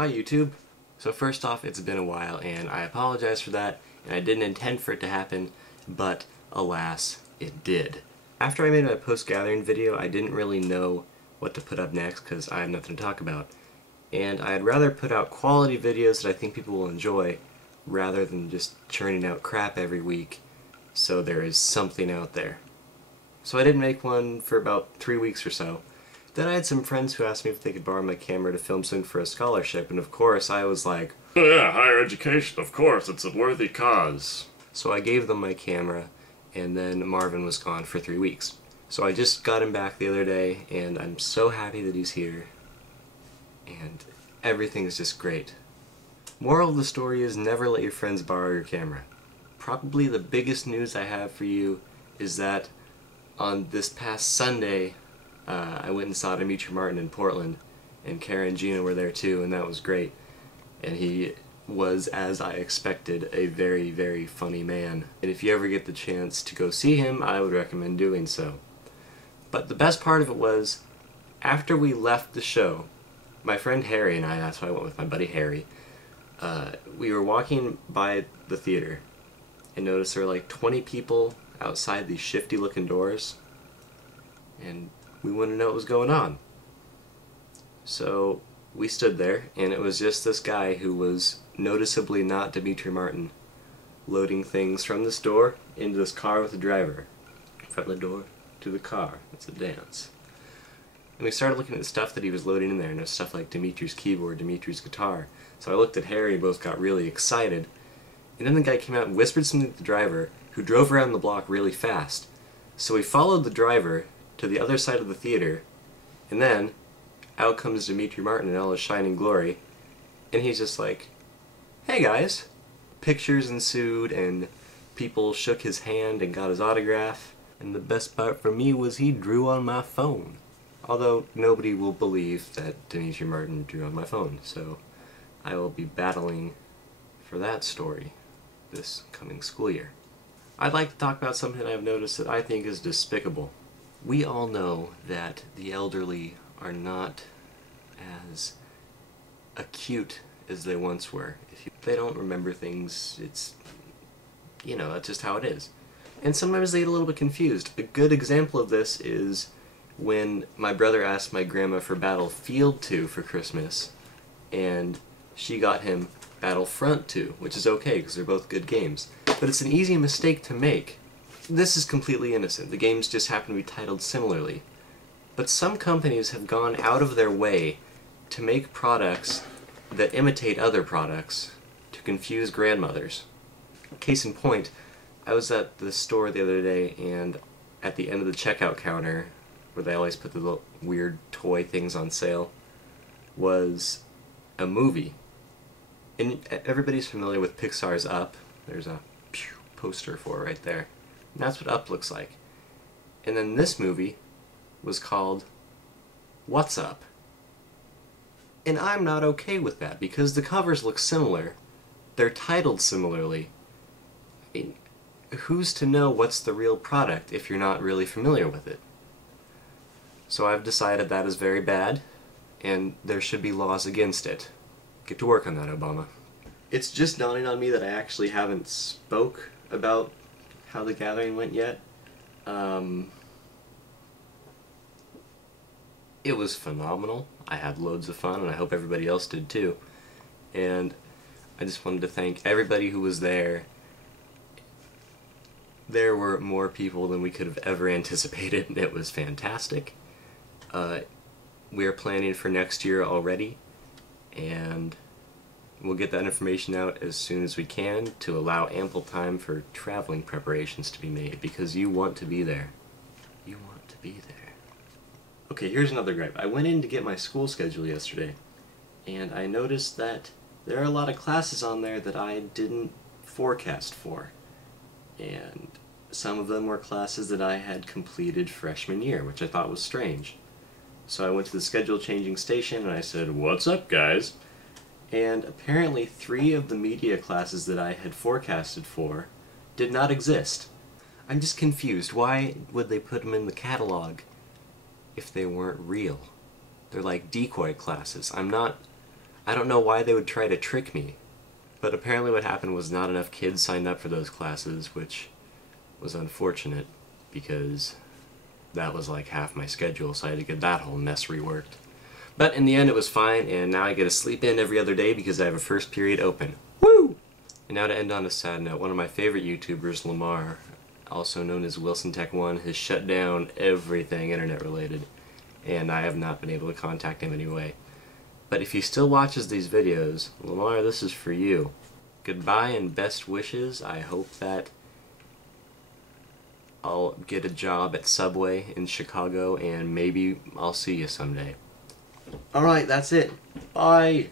Hi YouTube! So first off, it's been a while and I apologize for that, and I didn't intend for it to happen, but alas, it did. After I made my post-gathering video, I didn't really know what to put up next because I had nothing to talk about. And I'd rather put out quality videos that I think people will enjoy rather than just churning out crap every week so there is something out there. So I didn't make one for about 3 weeks or so. Then I had some friends who asked me if they could borrow my camera to film something for a scholarship, and of course I was like, oh yeah, higher education, of course, it's a worthy cause. So I gave them my camera, and then Marvin was gone for 3 weeks. So I just got him back the other day, and I'm so happy that he's here, and everything is just great. Moral of the story is never let your friends borrow your camera. Probably the biggest news I have for you is that on this past Sunday, I went and saw Demetri in Portland, and Kara and Gina were there too, and that was great. And he was, as I expected, a very, very funny man. And if you ever get the chance to go see him, I would recommend doing so. But the best part of it was, after we left the show, my friend Harry and I, that's why I went with my buddy Harry, we were walking by the theater and noticed there were like 20 people outside these shifty looking doors, and we wanted to know what was going on. So we stood there, and it was just this guy who was noticeably not Demetri Martin, loading things from this door into this car with the driver. From the door to the car. It's a dance. And we started looking at the stuff that he was loading in there, and it was stuff like Demetri's keyboard, Demetri's guitar. So I looked at Harry, and both got really excited. And then the guy came out and whispered something to the driver, who drove around the block really fast. So we followed the driver to the other side of the theater, and then out comes Demetri Martin in all his shining glory, and he's just like, "Hey guys." Pictures ensued, and people shook his hand and got his autograph, and the best part for me was he drew on my phone. Although nobody will believe that Demetri Martin drew on my phone, so I will be battling for that story this coming school year. I'd like to talk about something I've noticed that I think is despicable. We all know that the elderly are not as acute as they once were. If they don't remember things, it's, you know, that's just how it is. And sometimes they get a little bit confused. A good example of this is when my brother asked my grandma for Battlefield 2 for Christmas, and she got him Battlefront 2, which is okay because they're both good games. But it's an easy mistake to make. This is completely innocent. The games just happen to be titled similarly. But some companies have gone out of their way to make products that imitate other products to confuse grandmothers. Case in point, I was at the store the other day, and at the end of the checkout counter, where they always put the little weird toy things on sale, was a movie. And everybody's familiar with Pixar's Up. There's a poster for it right there. And that's what Up looks like. And then this movie was called What's Up? And I'm not okay with that, because the covers look similar. They're titled similarly. I mean, who's to know what's the real product if you're not really familiar with it? So I've decided that is very bad, and there should be laws against it. Get to work on that, Obama. It's just dawning on me that I actually haven't spoke about how the gathering went yet. It was phenomenal. I had loads of fun, and I hope everybody else did too. And I just wanted to thank everybody who was there. There were more people than we could have ever anticipated, and it was fantastic. We are planning for next year already, and we'll get that information out as soon as we can to allow ample time for traveling preparations to be made, because you want to be there. You want to be there. Okay, here's another gripe. I went in to get my school schedule yesterday, and I noticed that there are a lot of classes on there that I didn't forecast for. And some of them were classes that I had completed freshman year, which I thought was strange. So I went to the schedule changing station and I said, "What's up, guys?" And apparently 3 of the media classes that I had forecasted for did not exist. I'm just confused. Why would they put them in the catalog if they weren't real? They're like decoy classes. I'm not I don't know why they would try to trick me. But apparently what happened was not enough kids signed up for those classes, which was unfortunate because that was like half my schedule, so I had to get that whole mess reworked. But in the end it was fine, and now I get to sleep in every other day because I have a first period open. Woo! And now to end on a sad note, one of my favorite YouTubers, Lamar, also known as Wilson Tech 1, has shut down everything internet related, and I have not been able to contact him anyway. But if he still watches these videos, Lamar, this is for you. Goodbye and best wishes. I hope that I'll get a job at Subway in Chicago, and maybe I'll see you someday. Alright, that's it. Bye!